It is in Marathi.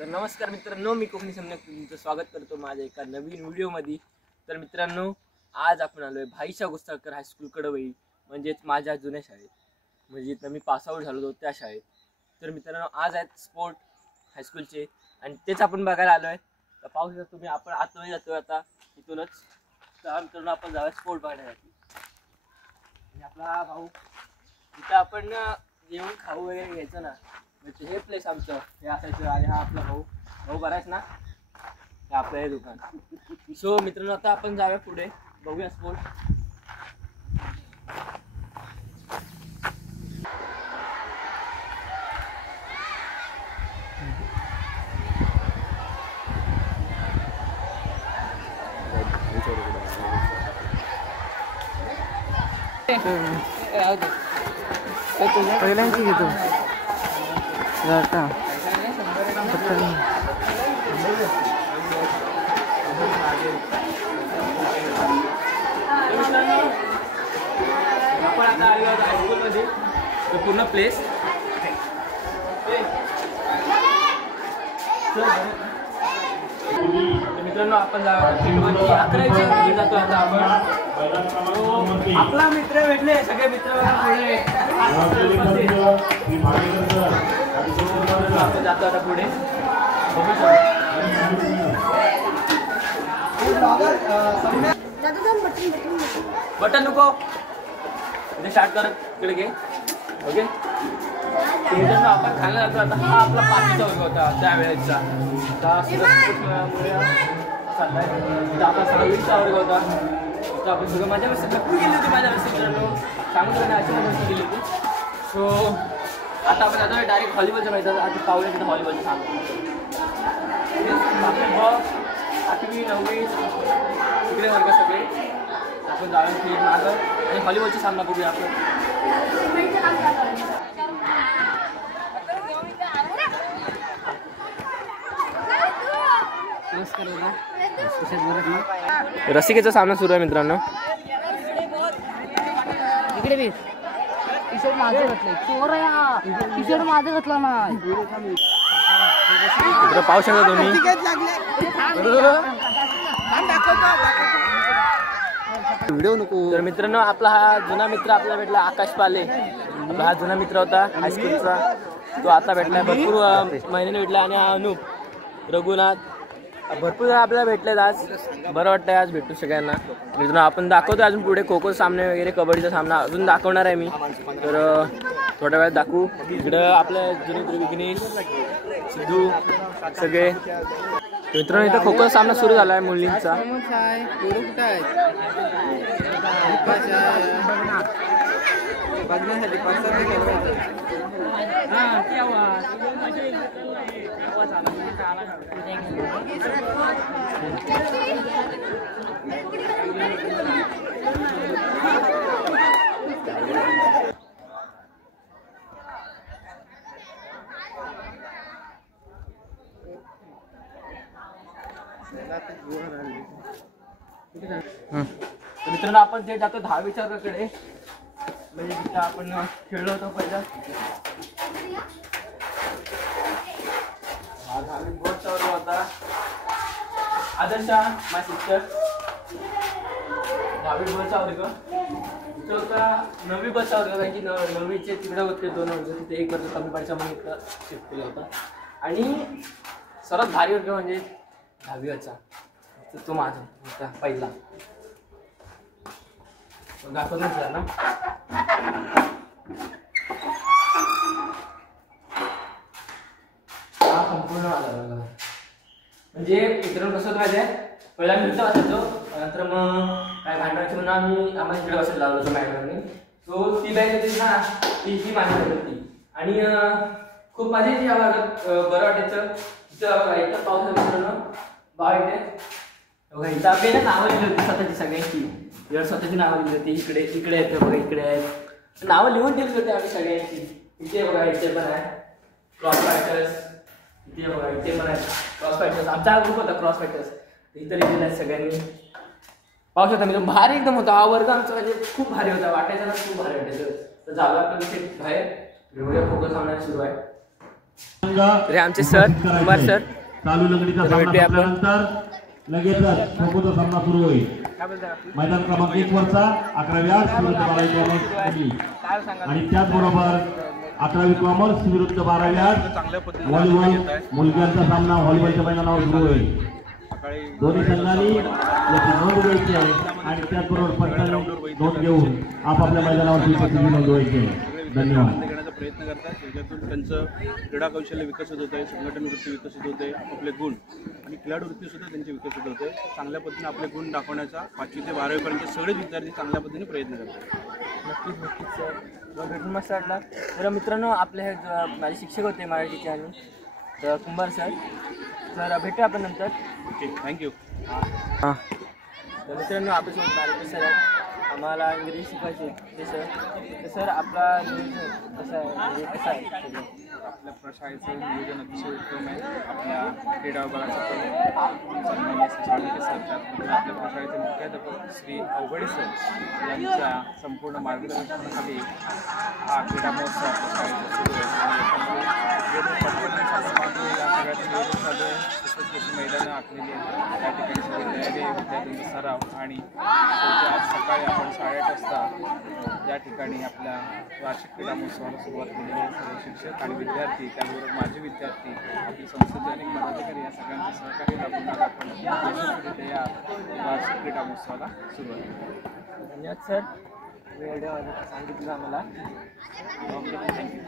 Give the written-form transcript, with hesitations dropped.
तर नमस्कार मित्रांनो, मी कोकणी सम्यक तुमचं स्वागत करतो माझ्या एका नवीन व्हिडिओमध्ये। तर मित्रांनो, आज आपण आलोय भाईशा गुस्ताळकर हायस्कूल कडवई, म्हणजेच माझ्या जुन्या शाळेत, म्हणजे मी पासआउट झालो होतो त्या शाळेत। तर मित्रांनो, आज आहेत स्पोर्ट हायस्कूलचे आणि तेच आपण बघायला आलोय। तर पाहू शकता तुम्ही, आपण आतमध्ये जातोय आता इथूनच। तर मित्रांनो, आपण जाऊया स्पोर्ट बघण्यासाठी। आणि आपला भाऊ इथं आपण जेवण खाऊ वगैरे घ्यायचं ना, म्हणजे हे प्लेस आमचं हे असायचं। आणि हा आपला भाऊ बराच ना, हे आपलं हे दुकान। सो मित्रांनो, आता आपण जाऊया पुढे, बघूया स्पोर्ट। पहिल्यांची घेतो आता आपण आता आलो आहोत हायस्कूलमध्ये, पूर्ण प्लेस। मित्रांनो, आपण 11वीचे जातो आता आपण। आपला मित्र भेटले, सगळे मित्र आपण जातो आता पुढे। बटन नको, स्टार्ट कर, इकडे घे। ओके, मित्रांनो, आपण खायला जातो आता। हा आपला पाचवीचा वर्ग होता त्यावेळेचा। आपला 6वीचा वर्ग होता। तर आपण सगळं माझ्या व्यवस्थित नक्की गेली होती, माझ्या व्यवस्थित मित्रांनो सांगतो ना, अशी माझ्या गेली होती। सो आता आपण जातो डायरेक्ट व्हॉलीबॉलच्या मैदानात। आता पाहूया तिथं व्हॉलीबॉलचं सांगतो। 8वी 9वी तिकडे वर्ग सगळे आपण जाऊन खेळ मागं आणि व्हॉलीबॉलचा सामना बघूया आपण। रसिकेचा सामना सुरू आहे मित्रांनो। इकडे बी टी शर्ट माझं घातलंय, चोर आहे हा। टी शर्ट माझं घातलं नाही, मित्र पाहू शकता तुम्ही। व्हिडिओ नको। तर मित्रांनो, आपला हा जुना मित्र आपल्याला भेटला, आकाश पाले। आपला हा जुना मित्र होता हायस्कूलचा, तो आता भेटला, भरपूर महिन्याने भेटला। आणि हा अनूप रघुनाथ, भरपूर जण आपल्याला भेटलेत आज। बरं वाटतंय आज भेटू सगळ्यांना। मित्रांनो, आपण दाखवतो अजून पुढे खो खो सामने वगैरे, कबड्डीचा सामना अजून दाखवणार आहे मी। तर थोड्या वेळात दाखवू। इकडं आपल्या जुने विघ्नेश, सिद्धू सगळे मित्रांनो। इथं खो खो सामना सुरू झाला आहे मुलींचा। मित्रांनो, आपण ते जातो 10वीच्या वर्गाकडे, म्हणजे तिथं आपण खेळलो होतो पहिला। 10वी बोर्डचा वर्ग होता। आदर्शा माय सिस्टर 10वी बोर्डचा वर्ग। तिथं होता 9वी बसचा वर्ग, कारण की 9वीचे तिकडे होते 2 वर्ग, तिथे 1 वर्ग कमी पडायचा म्हणून इथं शिफ्ट केला होता। आणि सर्वात भारी वर्ग म्हणजे 10वीचा, तो माझा होता पहिला। दाखवत ना, हा संपूर्ण आला। म्हणजे मित्रांनो कसं माहिती आहे, पहिला मी इथं बसायचो, नंतर मग काय भांडायचं म्हणून आम्हाला इकडे बसायला लावलं होतं मॅडमने। सो ती बॅग होती ना, ती माझी होती। आणि खूप माझी या भागात बरं वाटायचं। इथं पाऊस मित्रांनो, भाव इथे बघा, इथं आपल्याला नावं लिहिली होती स्वतःची सगळ्यांची। स्वतःची नावं लिहिली होती। इकडे आहेत बघा, इकडे आहेत नावं लिहून दिली होती आम्ही सगळ्यांची। इथे बघा, इथे पण आहे क्रॉस फायटर्स, इथे बघा, इथे पण आहे क्रॉस फायटर्स। आमचा हा ग्रुप होता क्रॉस फायटर्स, इथं लिहिलेलं आहे सगळ्यांनी। पाहू शकता मित्रांनो, भारी एकदम होता हा वर्ग आमचा, म्हणजे खूप भारी होता, वाटायचं ना, खूप भारी वाटायचं। तर झालं आपण तिथे बाहेर, घेऊया खो खो सामना सुरू आहे। तर हे आमचे सर कुमार सर. चालू लंगडीचा तर सामना भेटूया आपण. संपल्यानंतर लगेचच खो-खोचा सामना सुरू होईल. काय बोलता? मैदान क्रमांक 1 वरचा 11व्या विरुद्ध 12वी कॉमर्स काय सांगा? आणि त्याचबरोबर 11वी कॉमर्स विरुद्ध 12व्या व्हॉलीबॉल मुलग्यांचा सामना व्हॉलीबॉलच्या मैदानावर सुरू होईल. दोन्ही संघांनी याची नोंद घ्यायची आहे आणि त्याचबरोबर पंचांनी नोंद घेऊन आपापल्या मैदानावरती उपस्थिती नोंदवायची आहे. धन्यवाद. देण्याचा प्रयत्न करतात. त्याच्यातून त्यांचं क्रीडा कौशल्य विकसित होत आहे, संघटन वृत्ती विकसित होते, आपापले गुण आणि खेळाडू वृत्तीसुद्धा त्यांची विकसित होते. चांगल्या पद्धतीने आपले गुण दाखवण्याचा 5वी ते 12वी पर्यंत सगळेच विद्यार्थी चांगल्या पद्धतीने प्रयत्न करतात. नक्कीच सर. मग भेटून मस्त वाटला. तर मित्रांनो आपले हे माझे शिक्षक होते मराठीचे आणि तर कुंभार सर. तर भेटू आपण नंतर. Okay, thank you. हां. तर मित्रांनो आपल्यासोबत बारीक सर आहेत. आम्हाला इंग्रजी शिकायचे ते सर. तर सर आपला नियोजन कसं आहे म्हणजे कसं आहे? आपल्या शाळेचं नियोजन अतिशय उत्तम आहे. आपल्या क्रीडा विभागाचं सन्मान्य साळुंखे सर, त्याचबरोबर आपल्या शाळेचे मुख्याध्यापक श्री अवघडे सर यांच्या संपूर्ण मार्गदर्शनाखाली हा क्रीडा महोत्सव आपल्या शाळेचा सुरू आहे. या सगळ्याचं नियोजन चालू आहे. तसंच मैदानं आखलेली आहेत. त्या ठिकाणी सगळी तयारी आहे, विद्यार्थ्यांचा सराव आणि आज सकाळी आपण 8:30 वाजता या ठिकाणी आपल्या वार्षिक क्रीडा महोत्सवाला सुरुवात केलेली आहे. सर्व शिक्षक आणि विद्यार्थी त्याचबरोबर माजी विद्यार्थी आपले संस्थेचे अनेक पदाधिकारी या सगळ्यांचे सहकार्य लाभून आज आपण यशस्वीरित्या या वार्षिक क्रीडा महोत्सवाला सुरुवात केली. धन्यवाद सर. वेळ सांगितलं आम्हाला. Okay, thank you.